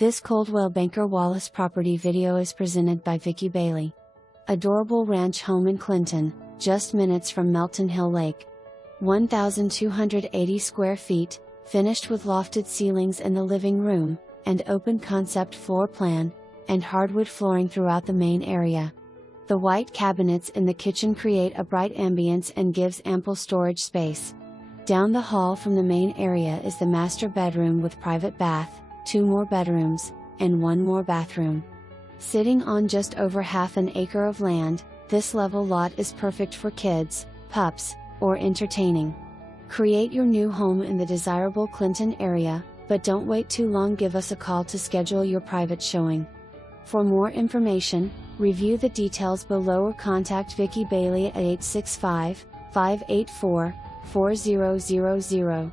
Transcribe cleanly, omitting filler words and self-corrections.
This Coldwell Banker Wallace property video is presented by Vicki Bailey. Adorable ranch home in Clinton, just minutes from Melton Hill Lake. 1,280 square feet, finished with lofted ceilings in the living room, and open concept floor plan, and hardwood flooring throughout the main area. The white cabinets in the kitchen create a bright ambience and gives ample storage space. Down the hall from the main area is the master bedroom with private bath, 2 more bedrooms, and 1 more bathroom. Sitting on just over half an acre of land, this level lot is perfect for kids, pups, or entertaining. Create your new home in the desirable Clinton area, but don't wait too long. Give us a call to schedule your private showing. For more information, review the details below or contact Vicki Bailey at 865-584-4000.